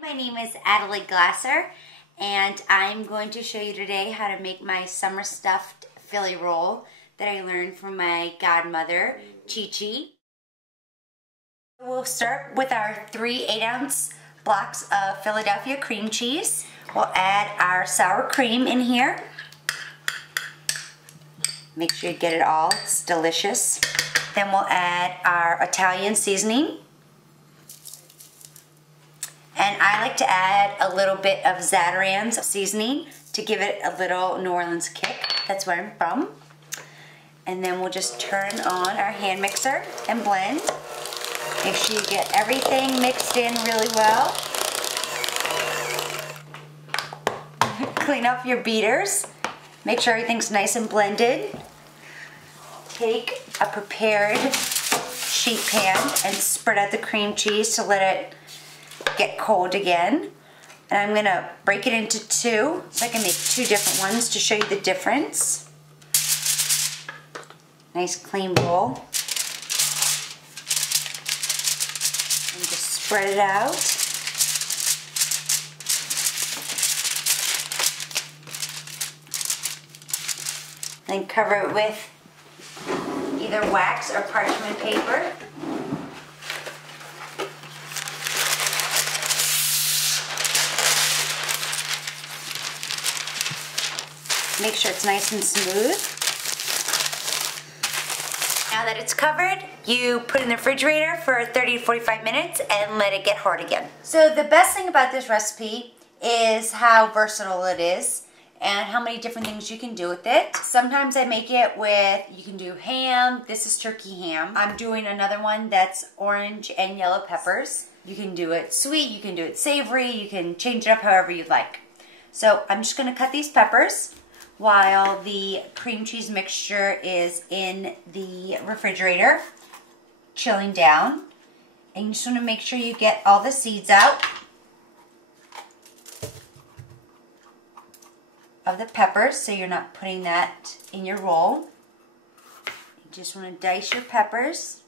My name is Adelaide Glasser, and I'm going to show you today how to make my summer stuffed Philly roll that I learned from my godmother, Chi-Chi. We'll start with our 3 8-ounce blocks of Philadelphia cream cheese. We'll add our sour cream in here. Make sure you get it all, it's delicious. Then we'll add our Italian seasoning. And I like to add a little bit of Zatarain's seasoning to give it a little New Orleans kick. That's where I'm from. And then we'll just turn on our hand mixer and blend. Make sure you get everything mixed in really well. Clean up your beaters. Make sure everything's nice and blended. Take a prepared sheet pan and spread out the cream cheese to let it get cold again. And I'm gonna break it into 2 so I can make 2 different ones to show you the difference. Nice clean bowl. And just spread it out. Then cover it with either wax or parchment paper. Make sure it's nice and smooth. Now that it's covered, you put it in the refrigerator for 30 to 45 minutes and let it get hard again. So the best thing about this recipe is how versatile it is and how many different things you can do with it. Sometimes I make it with, you can do ham. This is turkey ham. I'm doing another one that's orange and yellow peppers. You can do it sweet, you can do it savory, you can change it up however you like. So I'm just gonna cut these peppers while the cream cheese mixture is in the refrigerator, chilling down. And you just want to make sure you get all the seeds out of the peppers so you're not putting that in your roll. You just want to dice your peppers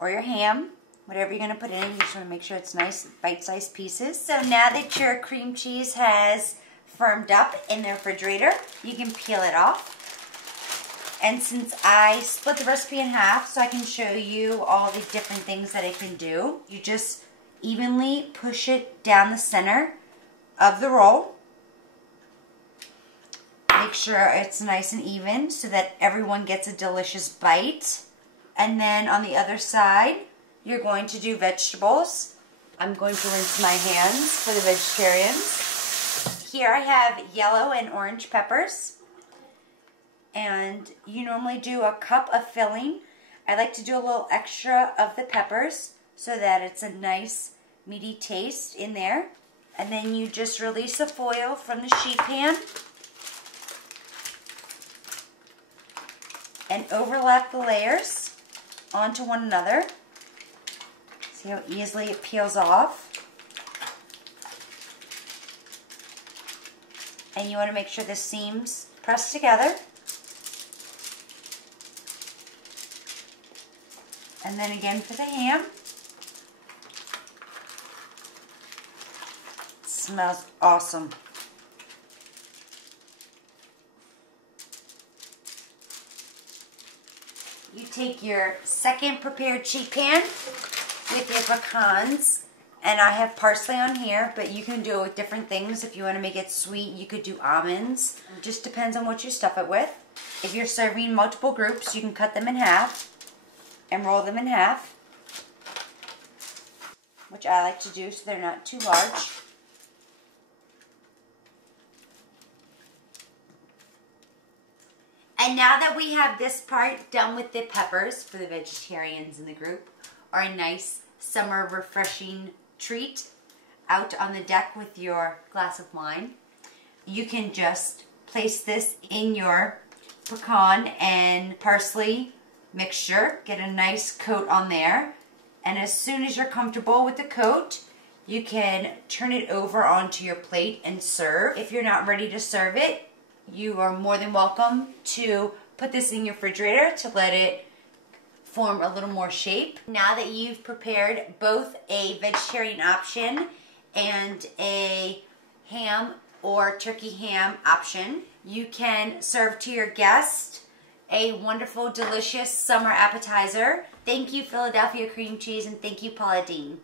or your ham, whatever you're going to put in. You just want to make sure it's nice bite-sized pieces. So now that your cream cheese has firmed up in the refrigerator, you can peel it off. And since I split the recipe in half so I can show you all the different things that it can do, you just evenly push it down the center of the roll. Make sure it's nice and even so that everyone gets a delicious bite. And then on the other side, you're going to do vegetables. I'm going to rinse my hands for the vegetarians. Here I have yellow and orange peppers, and you normally do a cup of filling. I like to do a little extra of the peppers so that it's a nice meaty taste in there. And then you just release the foil from the sheet pan and overlap the layers onto one another. See how easily it peels off? And you want to make sure the seams press together. And then again for the ham. It smells awesome. You take your second prepared sheet pan with your pecans. And I have parsley on here, but you can do it with different things. If you want to make it sweet, you could do almonds. It just depends on what you stuff it with. If you're serving multiple groups, you can cut them in half and roll them in half, which I like to do so they're not too large. And now that we have this part done with the peppers for the vegetarians in the group, or a nice summer refreshing treat out on the deck with your glass of wine, you can just place this in your pecan and parsley mixture, get a nice coat on there, and as soon as you're comfortable with the coat, you can turn it over onto your plate and serve. If you're not ready to serve it, you are more than welcome to put this in your refrigerator to let it form a little more shape. Now that you've prepared both a vegetarian option and a ham or turkey ham option. You can serve to your guests a wonderful, delicious summer appetizer. Thank you, Philadelphia Cream Cheese, and thank you, Paula Deen.